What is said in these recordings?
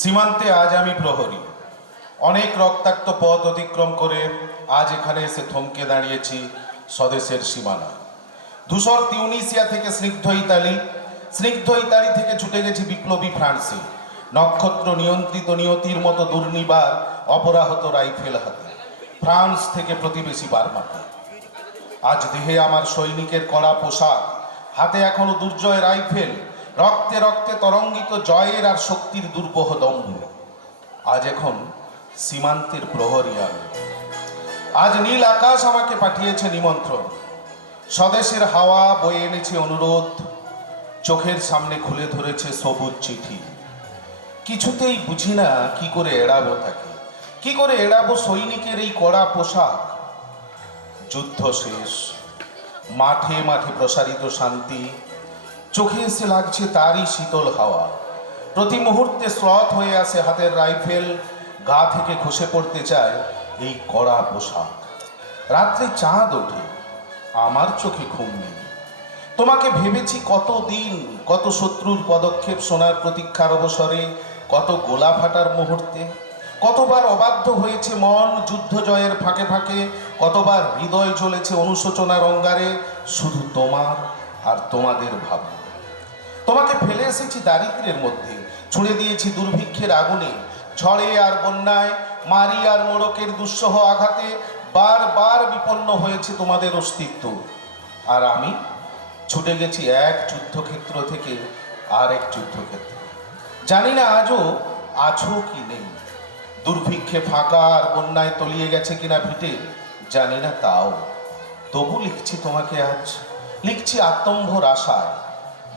সীমান্তে আজ আমি প্রহরী। অনেক রক্তাক্ত পথ অতিক্রম করে আজ এখানে এসে থমকে দাঁড়িয়েছি স্বদেশের সীমানা। ধূসর তিউনিসিয়া থেকে স্নিগ্ধ ইতালি থেকে ছুটে গেছি বিপ্লবী ফ্রান্সে, নক্ষত্র নিয়ন্ত্রিত নিয়তির মতো দুর্নিবার অপরাহত রাইফেল হাতে, ফ্রান্স থেকে প্রতিবেশী বার্মাতে। আজ দেহে আমার সৈনিকের কড়া পোশাক, হাতে এখনো দুর্জয় রাইফেল, রক্তে রক্তে তরঙ্গিত জয়ের আর শক্তির দুর্বহ দম্ভ। আজ এখন সীমান্তের প্রহরী আমি। আজ নীল আকাশ আমাকে পাঠিয়েছে নিমন্ত্রণ, স্বদেশের হাওয়া বয়ে এনেছে অনুরোধ, চোখের সামনে খুলে ধরেছে সবুজ চিঠি। কিছুতেই বুঝি না কি করে এড়াবো তাকে, কি করে এড়াবো সৈনিকের এই কড়া পোশাক। যুদ্ধ শেষ, মাঠে মাঠে প্রসারিত শান্তি, চোখে এসে লাগছে তারই শীতল হাওয়া। প্রতি মুহূর্তে স্লথ হয়ে আসে হাতের রাইফেল, গা থেকে খসে পড়তে চায় এই কড়া পোশাক। রাত্রে চাঁদ ওঠে, আমার চোখে ঘুম নেই। তোমাকে ভেবেছি কতদিন, কত শত্রুর পদক্ষেপ শোনার প্রতীক্ষার অবসরে, কত গোলা ফাটার মুহূর্তে, কতবার অবাধ্য হয়েছে মন যুদ্ধ জয়ের ফাঁকে ফাঁকে, কতবার হৃদয় জ্বলেছে অনুশোচনার অঙ্গারে, শুধু তোমার আর তোমাদের ভাব। তোমাকে ফেলে এসেছি দারিদ্র্যের মধ্যে, ছুঁড়ে দিয়েছি দুর্ভিক্ষের আগুনে, ঝড়ে আর বন্যায়, মারি আর মোড়কের দুঃসহ আঘাতে বারবার বিপন্ন হয়েছে তোমাদের অস্তিত্ব। আর আমি ছুটে গেছি এক যুদ্ধক্ষেত্র থেকে আর এক যুদ্ধক্ষেত্র। জানি না আজও আছো কি নেই, দুর্ভিক্ষে ফাঁকা আর বন্যায় তলিয়ে গেছে কিনা ভিটে, জানি না তাও। তবু লিখছি তোমাকে আজ, লিখছি আত্মম্ভর আশায়,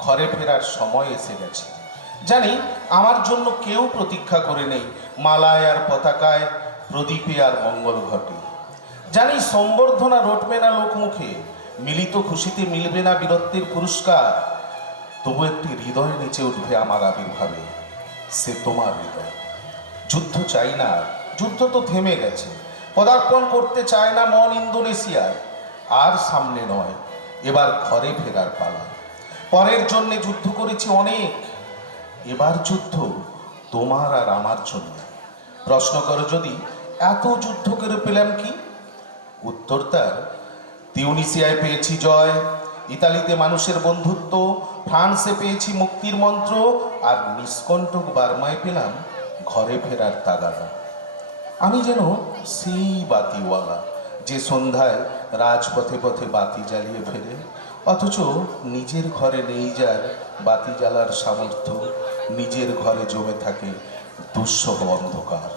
ঘরে ফেরার সময় এসে গেছে। জানি আমার জন্য কেউ প্রতীক্ষা করে নেই মালায় আর পতাকায়, প্রদীপে আর মঙ্গল ঘটে। জানি সম্বর্ধনা রটবে না লোকমুখে, মিলিত খুশিতে মিলবে না বীরত্বের পুরস্কার, তবু একটি হৃদয় নিচে উঠবে আমার আবির্ভাবে, সে তোমার হৃদয়। যুদ্ধ চাই না, যুদ্ধ তো থেমে গেছে। পদার্পণ করতে চায় না মন ইন্দোনেশিয়ায়, আর সামনে নয়, এবার ঘরে ফেরার পালা। পরের জন্য যুদ্ধ করেছি অনেক, এবার যুদ্ধ তোমার আর আমার জন্য। প্রশ্ন করো যদি এত যুদ্ধ করে পেলাম কি, উত্তর তার তিউনিসিয়ায় পেয়েছি জয়, ইতালিতে মানুষের বন্ধুত্ব, ফ্রান্সে পেয়েছি মুক্তির মন্ত্র, আর নিষ্কণ্টক বার্মায় পেলাম ঘরে ফেরার তাগাদা। আমি যেন সেই বাতিওয়ালা যে সন্ধ্যায় রাজপথে পথে বাতি জ্বালিয়ে ফেরে, অথচ নিজের ঘরে নেই যার বাতি জ্বালার সামর্থ্য, নিজের ঘরে জমে থাকে দুঃসহ অন্ধকার।